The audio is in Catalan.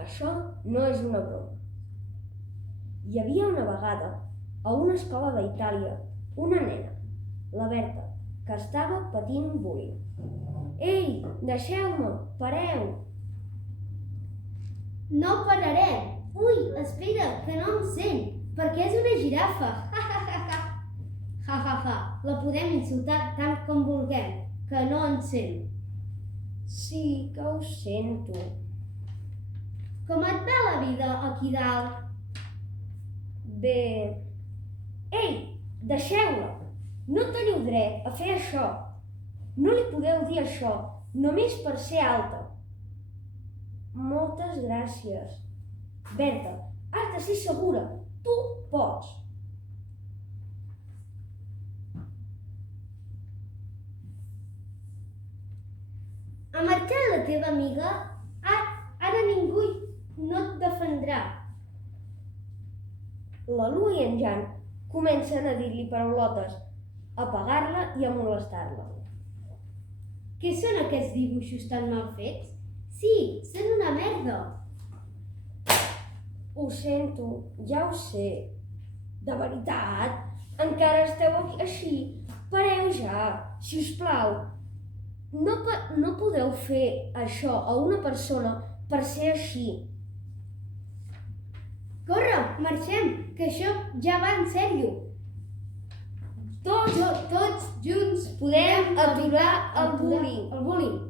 Això no és una broma. Hi havia una vegada, a una escola d'Itàlia, una nena, la Berta, que estava patint bullying. Ei, deixeu-me, pareu! No pararem! Ui, espera, que no em sent, perquè és una girafa! La podem insultar tant com vulguem, que no ens sent. Sí, que ho sento. Com et va la vida aquí dalt? Bé... Ei, deixeu-la! No teniu dret a fer això. No li podeu dir això, només per ser alta. Moltes gràcies. Berta, has de ser segura. Tu pots. Ha marxat la teva amiga? Ara ningú no et defendrà. La Lua i en Jan comencen a dir-li paraulotes, a pegar-la i a molestar-la. Què són aquests dibuixos tan mal fets? Sí, són una merda. Ho sento, ja ho sé. De veritat, encara esteu aquí així? Pareu ja, si us plau. No podeu fer això a una persona per ser així. Corre, marxem, que això ja va en sèrio. Tots junts Podem aturar el bullying.